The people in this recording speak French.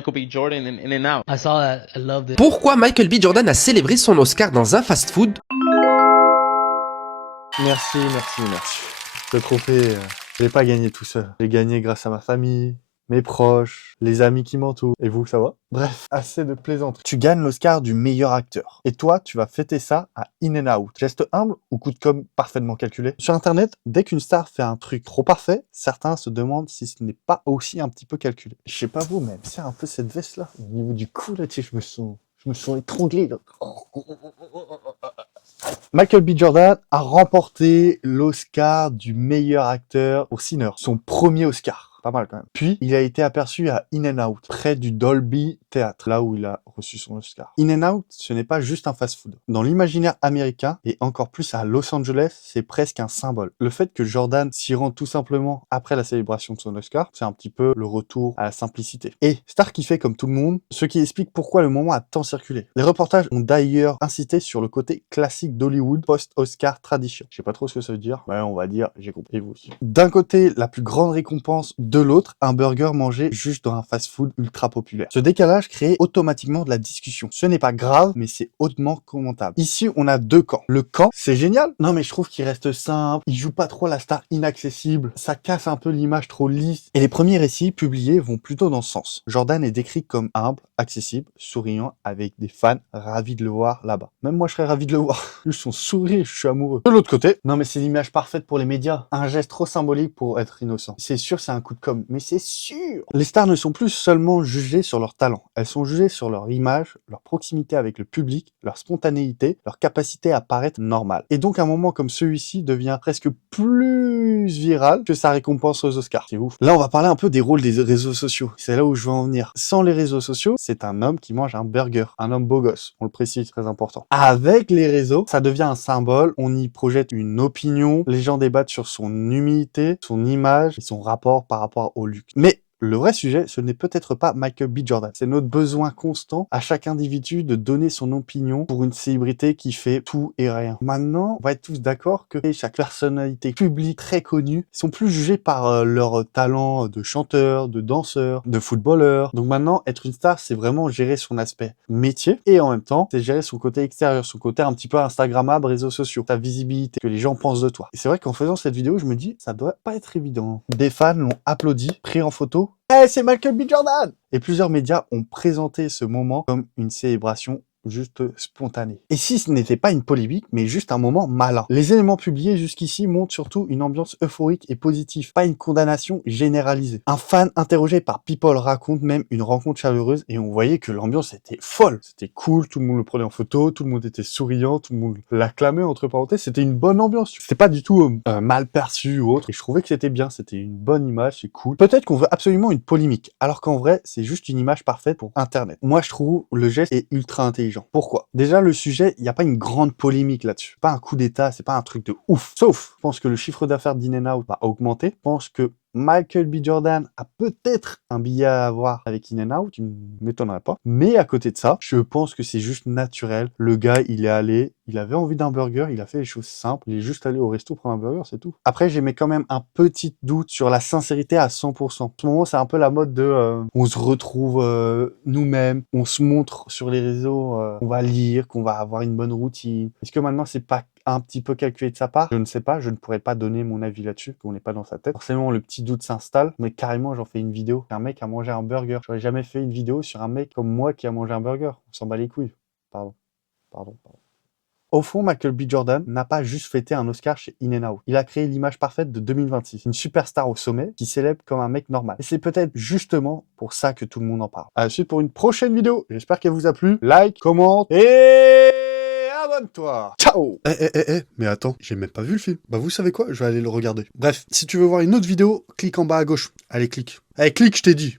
Michael B. Jordan in In-N-Out. I saw that. I loved it. Pourquoi Michael B. Jordan a célébré son Oscar dans un fast-food? Merci. Ce trophée, je l'ai pas gagné tout seul. J'ai gagné grâce à ma famille, mes proches, les amis qui m'entourent. Et vous, ça va? Bref, assez de plaisanteries. Tu gagnes l'Oscar du meilleur acteur. Et toi, tu vas fêter ça à In-N-Out. Geste humble ou coup de com' parfaitement calculé? Sur Internet, dès qu'une star fait un truc trop parfait, certains se demandent si ce n'est pas aussi un petit peu calculé. Je sais pas vous, mais c'est un peu cette veste-là. Au niveau du cou, là, tu sais, je me sens étranglé, là. Michael B. Jordan a remporté l'Oscar du meilleur acteur pour Sinner, son premier Oscar. Pas mal quand même. Puis, il a été aperçu à In-N-Out, près du Dolby Theatre, là où il a reçu son Oscar. In-N-Out, ce n'est pas juste un fast-food. Dans l'imaginaire américain, et encore plus à Los Angeles, c'est presque un symbole. Le fait que Jordan s'y rende tout simplement après la célébration de son Oscar, c'est un petit peu le retour à la simplicité. Et star qui fait comme tout le monde, ce qui explique pourquoi le moment a tant circulé. Les reportages ont d'ailleurs insisté sur le côté classique d'Hollywood post-Oscar tradition. Je sais pas trop ce que ça veut dire. Ouais, on va dire, j'ai compris. Et vous aussi. D'un côté, la plus grande récompense, de l'autre, un burger mangé juste dans un fast-food ultra populaire. Ce décalage crée automatiquement de la discussion. Ce n'est pas grave, mais c'est hautement commentable. Ici, on a deux camps. Le camp, c'est génial. Non, mais je trouve qu'il reste simple. Il joue pas trop la star inaccessible. Ça casse un peu l'image trop lisse. Et les premiers récits publiés vont plutôt dans ce sens. Jordan est décrit comme humble, accessible, souriant, avec des fans ravis de le voir là-bas. Même moi, je serais ravi de le voir. Juste son sourire, je suis amoureux. De l'autre côté, non, mais c'est l'image parfaite pour les médias. Un geste trop symbolique pour être innocent. C'est sûr, c'est un coup de com', mais c'est sûr. Les stars ne sont plus seulement jugées sur leur talent. Elles sont jugées sur leur image, leur proximité avec le public, leur spontanéité, leur capacité à paraître normale. Et donc, un moment comme celui-ci devient presque plus viral que sa récompense aux Oscars. C'est ouf. Là, on va parler un peu des rôles des réseaux sociaux. C'est là où je veux en venir. Sans les réseaux sociaux, c'est un homme qui mange un burger. Un homme beau gosse. On le précise, très important. Avec les réseaux, ça devient un symbole. On y projette une opinion. Les gens débattent sur son humilité, son image et son rapport par rapport au luxe. Mais le vrai sujet, ce n'est peut-être pas Michael B. Jordan. C'est notre besoin constant à chaque individu de donner son opinion pour une célébrité qui fait tout et rien. Maintenant, on va être tous d'accord que chaque personnalité publique très connue sont plus jugées par leur talent de chanteur, de danseur, de footballeur. Donc maintenant, être une star, c'est vraiment gérer son aspect métier et en même temps, c'est gérer son côté extérieur, son côté un petit peu instagrammable, réseaux sociaux, ta visibilité, que les gens pensent de toi. Et c'est vrai qu'en faisant cette vidéo, je me dis, ça doit pas être évident. Des fans l'ont applaudi, pris en photo. Hey, c'est Michael B. Jordan! Et plusieurs médias ont présenté ce moment comme une célébration juste spontanée. Et si ce n'était pas une polémique, mais juste un moment malin. Les éléments publiés jusqu'ici montrent surtout une ambiance euphorique et positive, pas une condamnation généralisée. Un fan interrogé par People raconte même une rencontre chaleureuse et on voyait que l'ambiance était folle. C'était cool, tout le monde le prenait en photo, tout le monde était souriant, tout le monde l'acclamait entre parenthèses. C'était une bonne ambiance. C'était pas du tout mal perçu ou autre. Et je trouvais que c'était bien, c'était une bonne image, c'est cool. Peut-être qu'on veut absolument une polémique, alors qu'en vrai, c'est juste une image parfaite pour Internet. Moi, je trouve le geste est ultra intelligent. Pourquoi? Déjà, le sujet, il n'y a pas une grande polémique là-dessus. Pas un coup d'état, c'est pas un truc de ouf. Sauf, je pense que le chiffre d'affaires d'In-N-Out va augmenter. Je pense que Michael B. Jordan a peut-être un billet à avoir avec In-N-Out, qui ne m'étonnerait pas. Mais à côté de ça, je pense que c'est juste naturel. Le gars, il est allé, il avait envie d'un burger, il a fait les choses simples, il est juste allé au resto prendre un burger, c'est tout. Après, j'émets quand même un petit doute sur la sincérité à 100%. En ce moment, c'est un peu la mode de on se retrouve nous-mêmes, on se montre sur les réseaux, on va lire, qu'on va avoir une bonne routine. Est-ce que maintenant, c'est pas un petit peu calculé de sa part? Je ne sais pas, je ne pourrais pas donner mon avis là-dessus, qu'on n'est pas dans sa tête. Forcément, le petit doute s'installe, mais carrément, j'en fais une vidéo. Un mec a mangé un burger. J'aurais jamais fait une vidéo sur un mec comme moi qui a mangé un burger. On s'en bat les couilles. Pardon. Au fond, Michael B. Jordan n'a pas juste fêté un Oscar chez In-N-Out. Il a créé l'image parfaite de 2026. Une superstar au sommet qui célèbre comme un mec normal. Et c'est peut-être justement pour ça que tout le monde en parle. À la suite pour une prochaine vidéo. J'espère qu'elle vous a plu. Like, commente et abonne-toi. Ciao. Mais attends, j'ai même pas vu le film. Bah vous savez quoi, je vais aller le regarder. Bref, si tu veux voir une autre vidéo, clique en bas à gauche. Allez, clique. Allez, clique, je t'ai dit.